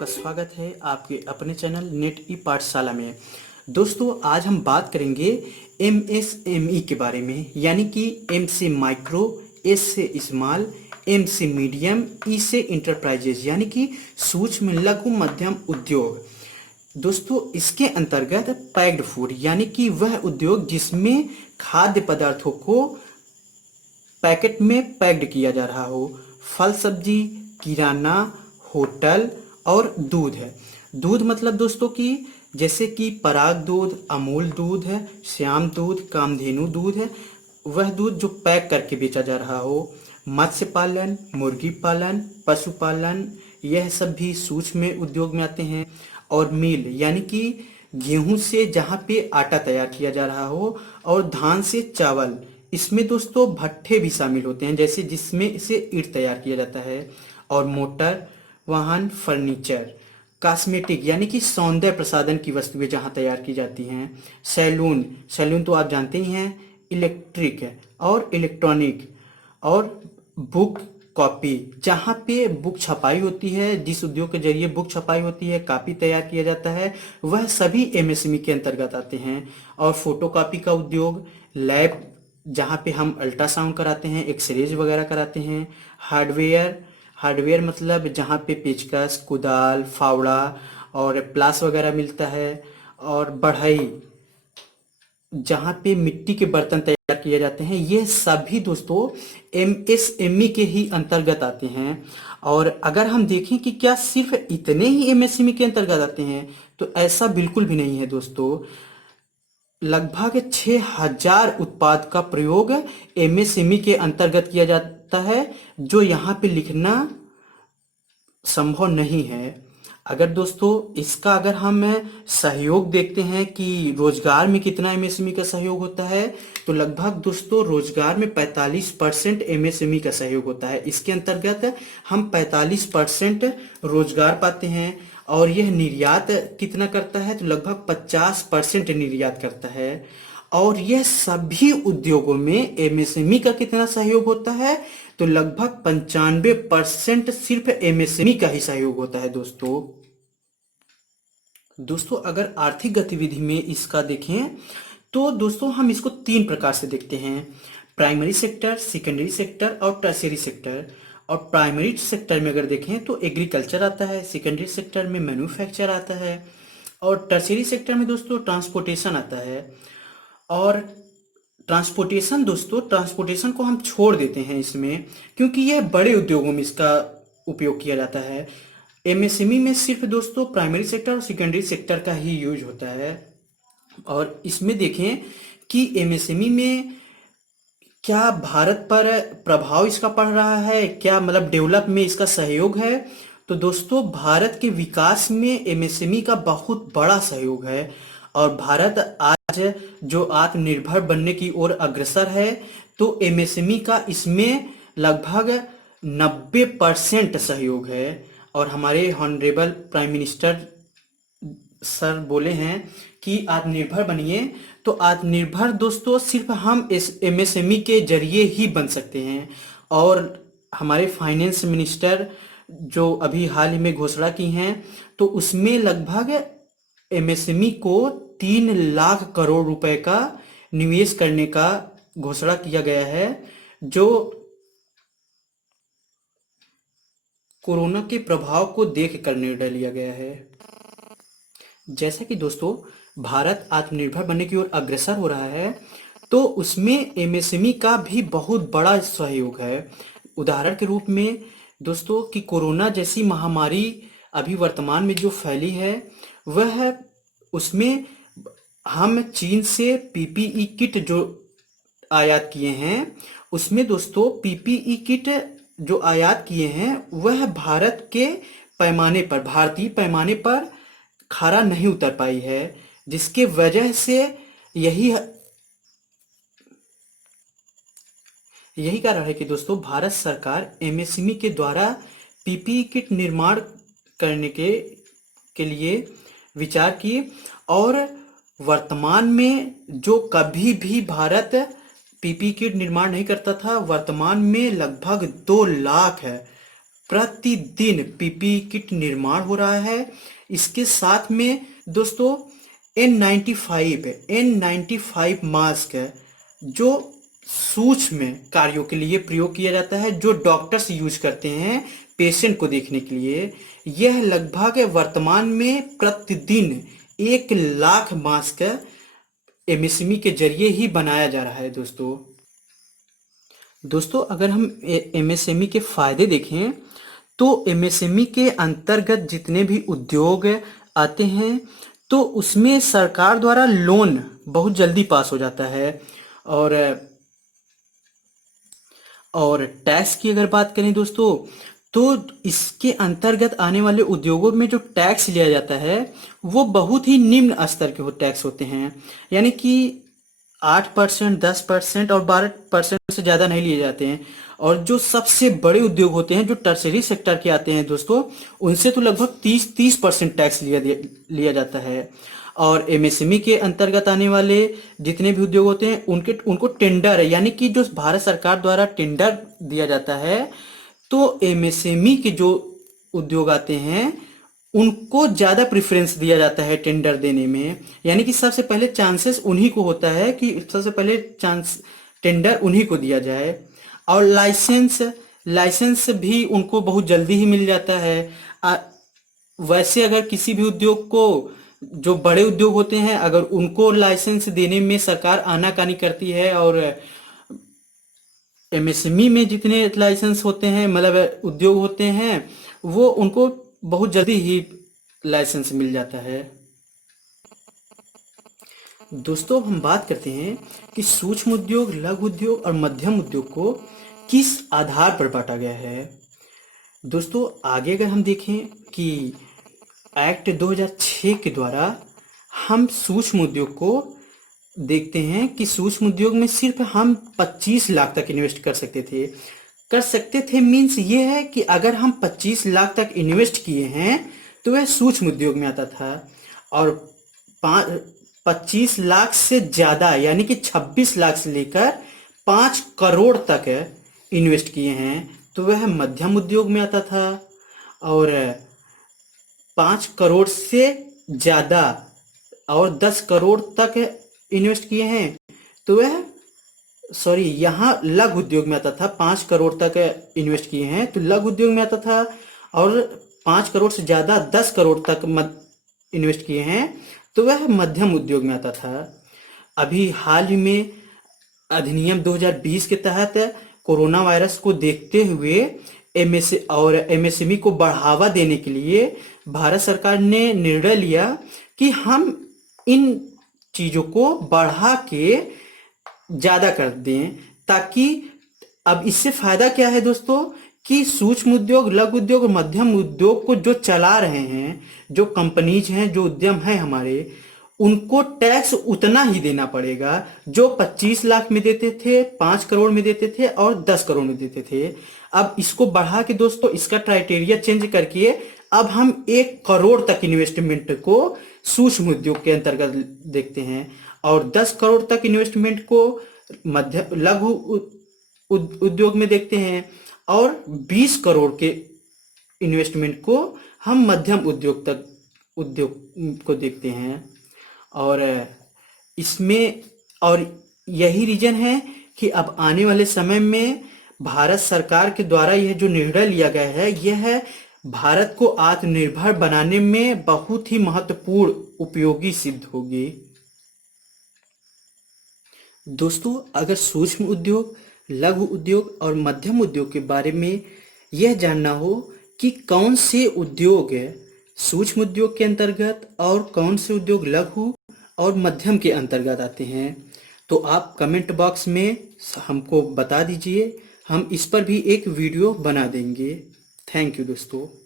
आपका स्वागत है आपके अपने चैनल नेट ई पाठशाला में। दोस्तों आज हम बात करेंगे एमएसएमई के बारे में, यानी कि एम से माइक्रो, एस से स्मॉल, एम से मीडियम, ई से इंटरप्राइजेज यानी कि सूक्ष्म लघु मध्यम उद्योग। दोस्तों इसके अंतर्गत पैक्ड फूड यानी कि वह उद्योग जिसमें खाद्य पदार्थों को पैकेट में पैक्ड किया जा रहा हो। फल सब्जी, किराना, होटल और दूध है। दूध मतलब दोस्तों कि जैसे कि पराग दूध, अमूल दूध है, श्याम दूध, कामधेनु दूध है, वह दूध जो पैक करके बेचा जा रहा हो। मत्स्य पालन, मुर्गी पालन, पशुपालन, यह सब भी सूक्ष्म उद्योग में आते हैं। और मील यानी कि गेहूं से जहाँ पे आटा तैयार किया जा रहा हो, और धान से चावल, इसमें दोस्तों भट्ठे भी शामिल होते हैं, जैसे जिसमें इसे ईंट तैयार किया जाता है। और मोटर वाहन, फर्नीचर, कॉस्मेटिक यानी कि सौंदर्य प्रसाधन की वस्तुएं जहां तैयार की जाती हैं। सैलून, सैलून तो आप जानते ही हैं। इलेक्ट्रिक और इलेक्ट्रॉनिक, और बुक कॉपी, जहाँ पे बुक छपाई होती है, जिस उद्योग के जरिए बुक छपाई होती है, कॉपी तैयार किया जाता है, वह सभी एमएसएमई के अंतर्गत आते हैं। और फोटोकॉपी का उद्योग, लैब जहाँ पे हम अल्ट्रासाउंड कराते हैं, एक्सरेज वगैरह कराते हैं। हार्डवेयर, हार्डवेयर मतलब जहाँ पे पेचकस, कुदाल, फावड़ा और प्लास वगैरह मिलता है। और बढ़ई, जहाँ पे मिट्टी के बर्तन तैयार किए जाते हैं, ये सभी दोस्तों एमएसएमई के ही अंतर्गत आते हैं। और अगर हम देखें कि क्या सिर्फ इतने ही एमएसएमई के अंतर्गत आते हैं, तो ऐसा बिल्कुल भी नहीं है दोस्तों। लगभग 6000 उत्पाद का प्रयोग एमएसएमई के अंतर्गत किया जाता है, जो यहाँ पे लिखना संभव नहीं है। अगर दोस्तों इसका अगर हम सहयोग देखते हैं कि रोजगार में कितना एमएसएमई का सहयोग होता है, तो लगभग दोस्तों रोजगार में 45% एमएसएमई का सहयोग होता है। इसके अंतर्गत हम 45% रोजगार पाते हैं। और यह निर्यात कितना करता है, तो लगभग 50% निर्यात करता है। और यह सभी उद्योगों में एमएसएमई का कितना सहयोग होता है, तो लगभग 95% सिर्फ एमएसएमई का ही सहयोग होता है दोस्तों अगर आर्थिक गतिविधि में इसका देखें, तो दोस्तों हम इसको 3 प्रकार से देखते हैं। प्राइमरी सेक्टर, सेकेंडरी सेक्टर और टर्शियरी सेक्टर। और प्राइमरी सेक्टर में अगर देखें तो एग्रीकल्चर आता है, सेकेंडरी सेक्टर में मैन्युफैक्चर आता है, और टर्शियरी सेक्टर में दोस्तों ट्रांसपोर्टेशन आता है। और ट्रांसपोर्टेशन दोस्तों, ट्रांसपोर्टेशन को हम छोड़ देते हैं इसमें, क्योंकि यह बड़े उद्योगों में इसका उपयोग किया जाता है। एमएसएमई में सिर्फ दोस्तों प्राइमरी सेक्टर और सेकेंडरी सेक्टर का ही यूज होता है। और इसमें देखें कि एमएसएमई में क्या भारत पर प्रभाव इसका पड़ रहा है, क्या मतलब डेवलप में इसका सहयोग है, तो दोस्तों भारत के विकास में एमएसएमई का बहुत बड़ा सहयोग है। और भारत आज जो आत्मनिर्भर बनने की ओर अग्रसर है, तो एमएसएमई का इसमें लगभग 90% सहयोग है। और हमारे हॉनरेबल प्राइम मिनिस्टर सर बोले हैं कि आत्मनिर्भर बनिए। तो आत्मनिर्भर दोस्तों सिर्फ हम इस एमएसएमई के जरिए ही बन सकते हैं। और हमारे फाइनेंस मिनिस्टर जो अभी हाल ही में घोषणा की हैं, तो उसमें लगभग एमएसएमई को 3 लाख करोड़ रुपए का निवेश करने का घोषणा किया गया है, जो कोरोना के प्रभाव को देख कर निर्णय लिया गया है। जैसा कि दोस्तों भारत आत्मनिर्भर बनने की ओर अग्रसर हो रहा है, तो उसमें एमएसएमई का भी बहुत बड़ा सहयोग है। उदाहरण के रूप में दोस्तों कि कोरोना जैसी महामारी अभी वर्तमान में जो फैली है, वह उसमें हम चीन से पीपीई किट जो आयात किए हैं, उसमें दोस्तों पीपीई किट जो आयात किए हैं, वह भारत के पैमाने पर, भारतीय पैमाने पर खरा नहीं उतर पाई है, जिसके वजह से यही कारण है कि दोस्तों भारत सरकार एमएसएमई के द्वारा पीपीई किट निर्माण करने के लिए विचार की। और वर्तमान में जो कभी भी भारत पीपीई किट निर्माण नहीं करता था, वर्तमान में लगभग 2 लाख प्रतिदिन पीपीई किट निर्माण हो रहा है। इसके साथ में दोस्तों N95 मास्क है, जो सूक्ष्म कार्यों के लिए प्रयोग किया जाता है, जो डॉक्टर्स यूज करते हैं पेशेंट को देखने के लिए। यह लगभग वर्तमान में प्रतिदिन 1 लाख मास्क एमएसएमई के जरिए ही बनाया जा रहा है। दोस्तों अगर हम एमएसएमई के फायदे देखें तो एमएसएमई के अंतर्गत जितने भी उद्योग आते हैं तो उसमें सरकार द्वारा लोन बहुत जल्दी पास हो जाता है। और टैक्स की अगर बात करें दोस्तों, तो इसके अंतर्गत आने वाले उद्योगों में जो टैक्स लिया जाता है वो बहुत ही निम्न स्तर के टैक्स होते हैं, यानी कि 8%, 10% और 12% से ज़्यादा नहीं लिए जाते हैं। और जो सबसे बड़े उद्योग होते हैं, जो टर्सरी सेक्टर के आते हैं दोस्तों, उनसे तो लगभग 30% टैक्स लिया जाता है। और एमएसएमई के अंतर्गत आने वाले जितने भी उद्योग होते हैं उनको टेंडर है, यानी कि जो भारत सरकार द्वारा टेंडर दिया जाता है, तो एमएसएमई के जो उद्योग आते हैं उनको ज़्यादा प्रेफरेंस दिया जाता है टेंडर देने में। यानी कि सबसे पहले चांसेस उन्हीं को होता है कि सबसे पहले टेंडर उन्हीं को दिया जाए। और लाइसेंस भी उनको बहुत जल्दी ही मिल जाता है। वैसे अगर किसी भी उद्योग को, जो बड़े उद्योग होते हैं, अगर उनको लाइसेंस देने में सरकार आनाकानी करती है, और एमएसएमई में जितने लाइसेंस होते हैं, मतलब उद्योग होते हैं, वो उनको बहुत जल्दी ही लाइसेंस मिल जाता है। दोस्तों हम बात करते हैं कि सूक्ष्म उद्योग, लघु उद्योग और मध्यम उद्योग को किस आधार पर बांटा गया है। दोस्तों आगे अगर हम देखें कि एक्ट 2006 के द्वारा हम सूक्ष्म उद्योग को देखते हैं कि सूक्ष्म उद्योग में सिर्फ हम 25 लाख तक इन्वेस्ट कर सकते थे। मीन्स ये है कि अगर हम 25 लाख तक इन्वेस्ट किए हैं तो वह सूक्ष्म उद्योग में आता था। और 25 लाख से ज़्यादा, यानी कि 26 लाख से लेकर 5 करोड़ तक इन्वेस्ट किए हैं तो वह मध्यम उद्योग में आता था। और 5 करोड़ से ज़्यादा और 10 करोड़ तक इन्वेस्ट किए हैं तो वह यहाँ लघु उद्योग में आता था। 5 करोड़ तक इन्वेस्ट किए हैं तो लघु उद्योग में आता था। और 5 करोड़ से ज़्यादा 10 करोड़ तक इन्वेस्ट किए हैं तो वह मध्यम उद्योग में आता था। अभी हाल ही में अधिनियम 2020 के तहत कोरोना वायरस को देखते हुए एमएसएमई को बढ़ावा देने के लिए भारत सरकार ने निर्णय लिया कि हम इन चीज़ों को बढ़ा के ज़्यादा कर दें, ताकि अब इससे फायदा क्या है दोस्तों कि सूक्ष्म उद्योग, लघु उद्योग और मध्यम उद्योग को जो चला रहे हैं, जो कंपनीज हैं, जो उद्यम हैं हमारे, उनको टैक्स उतना ही देना पड़ेगा जो 25 लाख में देते थे, 5 करोड़ में देते थे और 10 करोड़ में देते थे। अब इसको बढ़ा के दोस्तों, इसका क्राइटेरिया चेंज करके अब हम 1 करोड़ तक इन्वेस्टमेंट को सूक्ष्म उद्योग के अंतर्गत देखते हैं और 10 करोड़ तक इन्वेस्टमेंट को लघु उद्योग में देखते हैं और 20 करोड़ के इन्वेस्टमेंट को हम मध्यम उद्योग को देखते हैं। और इसमें और यही रीजन है कि अब आने वाले समय में भारत सरकार के द्वारा यह जो निर्णय लिया गया है, यह भारत को आत्मनिर्भर बनाने में बहुत ही महत्वपूर्ण उपयोगी सिद्ध होगी। दोस्तों अगर सूक्ष्म उद्योग, लघु उद्योग और मध्यम उद्योग के बारे में यह जानना हो कि कौन से उद्योग सूक्ष्म उद्योग के अंतर्गत और कौन से उद्योग लघु और मध्यम के अंतर्गत आते हैं, तो आप कमेंट बॉक्स में हमको बता दीजिए, हम इस पर भी एक वीडियो बना देंगे। थैंक यू दोस्तों।